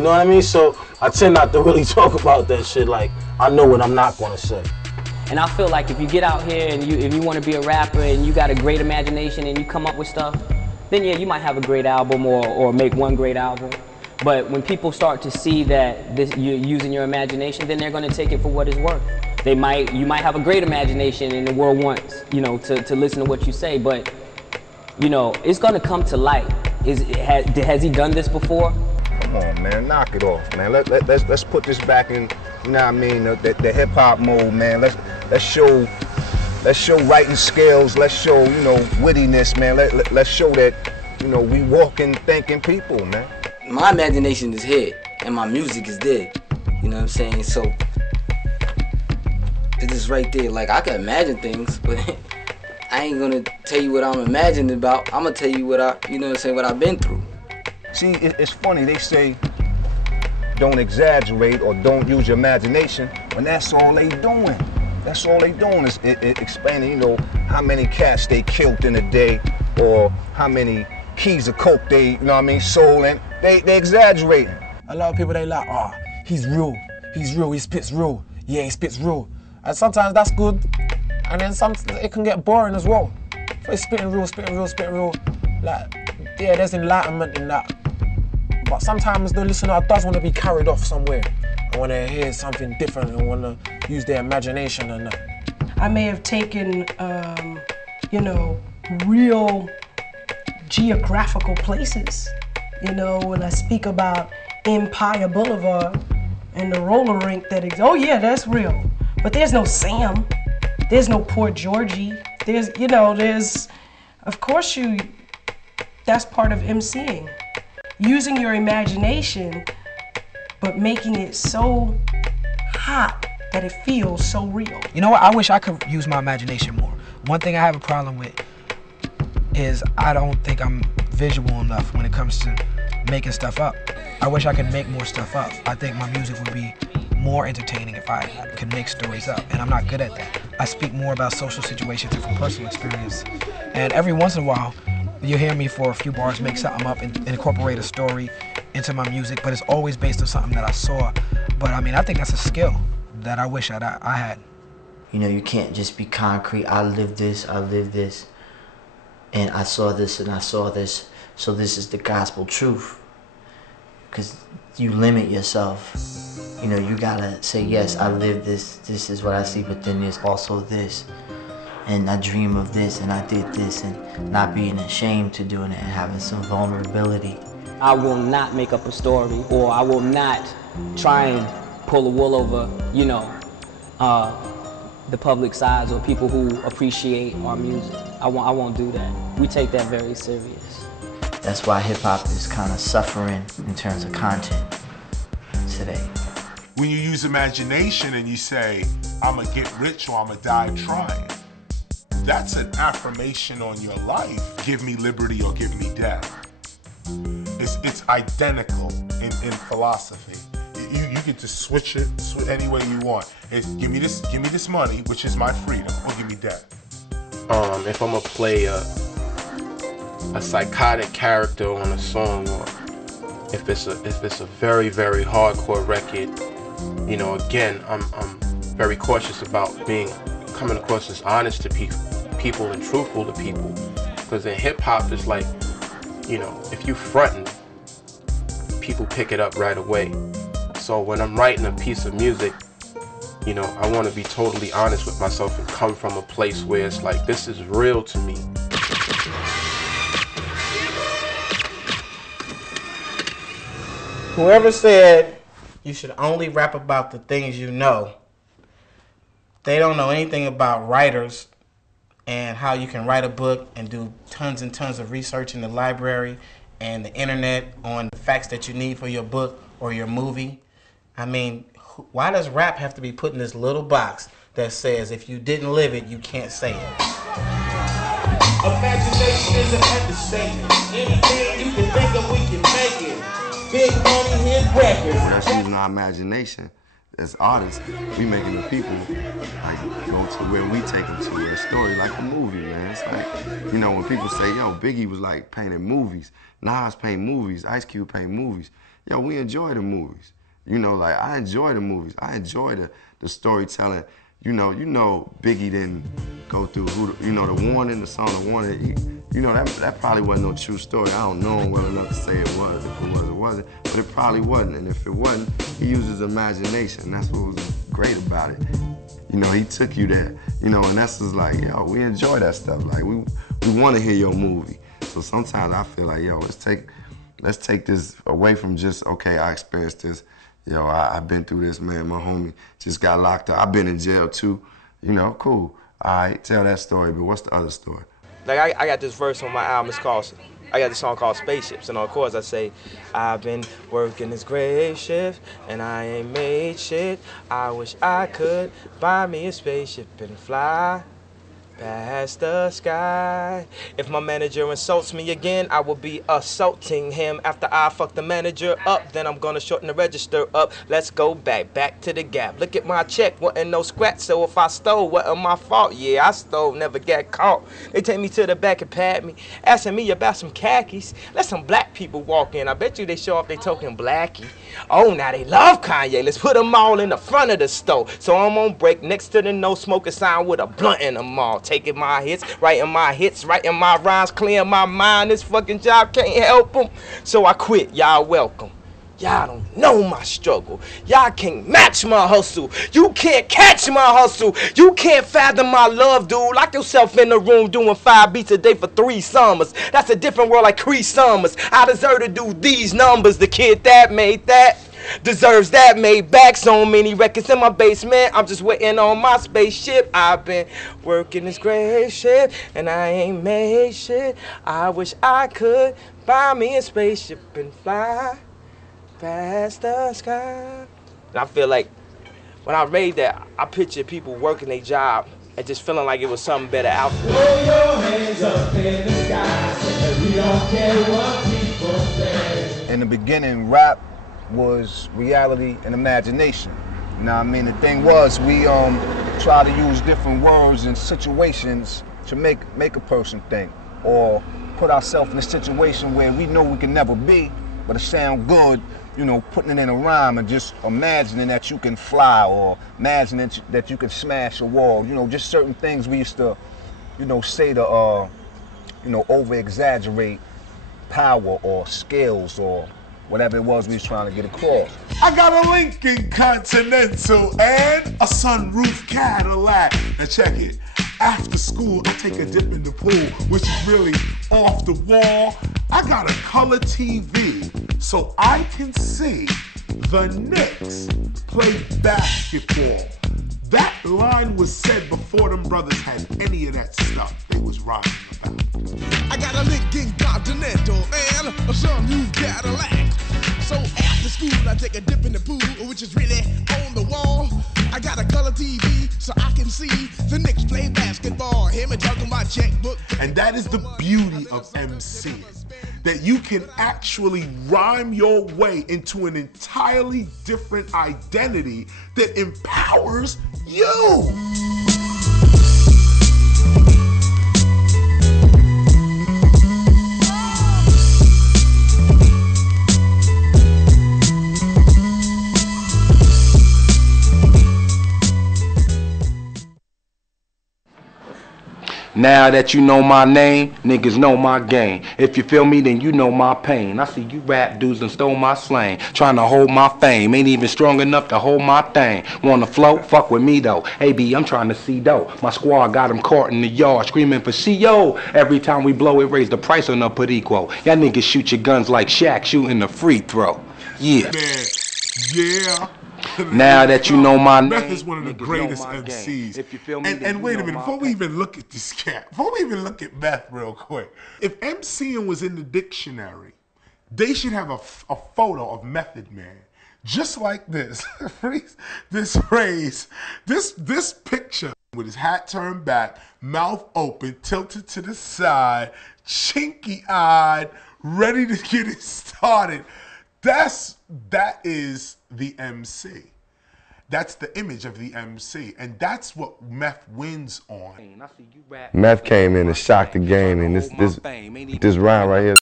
You know what I mean? So I tend not to really talk about that shit. Like, I know what I'm not gonna say. And I feel like if you get out here and if you want to be a rapper and you got a great imagination and you come up with stuff, then yeah, you might have a great album or make one great album. But when people start to see that you're using your imagination, then they're going to take it for what it's worth. You might have a great imagination and the world wants, to listen to what you say, but, it's going to come to light. Has he done this before? Come on, man, knock it off, man. Let's put this back in, you know what I mean, the hip hop mode, man. Let's show writing skills. Let's show, wittiness, man. Let's show that, we walking, thinking people, man. My imagination is here, and my music is there. You know what I'm saying? So it's just right there. Like, I can imagine things, but I ain't gonna tell you what I'm imagining about. I'm gonna tell you what what I've been through. See, it's funny, they say don't exaggerate or don't use your imagination, when that's all they doing. That's all they doing is explaining, how many cats they killed in a day or how many keys of coke they, sold, and they exaggerating. A lot of people, they like, oh, he's real, he spits real. Yeah, he spits real. And sometimes that's good, and then it can get boring as well. So it's spitting real, like, yeah, there's enlightenment in that. But sometimes the listener does want to be carried off somewhere. I want to hear something different and want to use their imagination and that. I may have taken, real geographical places. When I speak about Empire Boulevard and the roller rink oh yeah, that's real. But there's no Sam. There's no Port Georgie. Of course that's part of MCing. Using your imagination, but making it so hot that it feels so real. You know what? I wish I could use my imagination more. One thing I have a problem with is I don't think I'm visual enough when it comes to making stuff up. I wish I could make more stuff up. I think my music would be more entertaining if I could make stories up, and I'm not good at that. I speak more about social situations and from personal experience. And every once in a while, you'll hear me for a few bars make something up and incorporate a story into my music, but it's always based on something that I saw. But I mean, I think that's a skill that I wish I had. You can't just be concrete. I live this, and I saw this, and I saw this, so this is the gospel truth. Because you limit yourself. You gotta say, yes, I live this, this is what I see, but then there's also this. And I dream of this, and I did this, and not being ashamed to doing it, and having some vulnerability. I will not make up a story, or I will not try and pull the wool over, the public's eyes or people who appreciate our music. I won't do that. We take that very serious. That's why hip-hop is kind of suffering in terms of content today. When you use imagination and you say, I'm gonna get rich or I'm gonna die trying, that's an affirmation on your life. Give me liberty or give me death. It's identical in philosophy. You get to switch it any way you want. It's give me this money, which is my freedom, or give me death. If I'm gonna play a psychotic character on a song, or if it's a very, very hardcore record, again, I'm very cautious about coming across as honest to people and truthful to people, because in hip hop it's like, if you frontin', people pick it up right away. So when I'm writing a piece of music, I want to be totally honest with myself and come from a place where it's like, this is real to me. Whoever said you should only rap about the things you know, they don't know anything about writers and how you can write a book and do tons and tons of research in the library and the internet on the facts that you need for your book or your movie. I mean, why does rap have to be put in this little box that says if you didn't live it, you can't say it? Imagination is an understatement. Anything you can think of, we can make it. Big money hit records. That's using our imagination as artists. We making the people like go to where we take them to. A story like a movie, man. It's like, when people say, yo, Biggie was like painting movies. Nas paint movies. Ice Cube paint movies. yo, we enjoy the movies. You know, like, I enjoy the movies. I enjoy the storytelling. You know, Biggie didn't go through, the Warning, the song The Warning. You know, that probably wasn't no true story. I don't know him well enough to say it was. If it was, it wasn't. But it probably wasn't. And if it wasn't, he used his imagination. That's what was great about it. You know, he took you there. You know, and that's just like, yo, we enjoy that stuff. Like, we want to hear your movie. So sometimes I feel like, yo, let's take this away from just, okay, I experienced this. Yo, I've been through this, man. My homie just got locked up. I've been in jail too. You know, cool. All right, tell that story, but what's the other story? Like, I got this verse on my album, I got this song called Spaceships, and of course I say, I've been working this great shift, and I ain't made shit. I wish I could buy me a spaceship and fly past the sky. If my manager insults me again, I will be assaulting him. After I fuck the manager up, then I'm gonna shorten the register up. Let's go back to the Gap. Look at my check, wasn't no scratch, so if I stole, wasn't my fault. Yeah, I stole, never got caught. They take me to the back and pat me, asking me about some khakis. Let some black people walk in. I bet you they show off they token blackie. Oh, now they love Kanye. Let's put them all in the front of the store. So I'm on break next to the no smoker sign with a blunt in them all. Taking my hits, writing my rhymes, clearing my mind. This fucking job can't help them. So I quit. Y'all welcome. Y'all don't know my struggle. Y'all can't match my hustle. You can't catch my hustle. You can't fathom my love, dude. Lock yourself in the room doing 5 beats a day for 3 summers. That's a different world like Cree Summers. I deserve to do these numbers. The kid that made that deserves that, made back so many records in my basement. I'm just waiting on my spaceship. I've been working this great shit, and I ain't made shit. I wish I could buy me a spaceship and fly past the sky. And I feel like when I made that, I pictured people working their job and just feeling like it was something better out there. Throw your hands up in the sky, and we don't care what people say. In the beginning, rap was reality and imagination. You know what I mean? The thing was, we try to use different words and situations to make a person think, or put ourselves in a situation where we know we can never be, but it sound good, you know, putting it in a rhyme and just imagining that you can fly, or imagining that you can smash a wall. You know, just certain things we used to, you know, say to, you know, over-exaggerate power or skills or whatever it was we was trying to get across. I got a Lincoln Continental and a sunroof Cadillac. Now check it. After school, I take a dip in the pool, which is really off the wall. I got a color TV so I can see the Knicks play basketball. That line was said before them brothers had any of that stuff they was rhyming about. I got a Lincoln Continental and a sunroof Cadillac. So after school, I take a dip in the pool, which is really on the wall. I got a color TV so I can see the Knicks play basketball. Him and talking my checkbook. And that is the beauty of MCing, that you can actually rhyme your way into an entirely different identity that empowers you. Now that you know my name, niggas know my game. If you feel me, then you know my pain. I see you rap dudes and stole my slang, trying to hold my fame. Ain't even strong enough to hold my thing. Wanna float? Fuck with me though. Hey B, I'm trying to see dough. My squad got them caught in the yard screaming for CO. Every time we blow it, raise the price on up at equal. Y'all niggas shoot your guns like Shaq shooting the free throw. Yeah. Man, yeah. Now that you know my name, Meth is one of the greatest MCs. If you feel me, and wait a minute, before we even look at this cat, before we even look at Meth real quick, if MCing was in the dictionary, they should have a photo of Method Man. Just like this. This phrase, this picture with his hat turned back, mouth open, tilted to the side, chinky-eyed, ready to get it started. That is the MC. That's the image of the MC, and that's what Meth wins on. Meth came in and shocked the game, and this rhyme right here.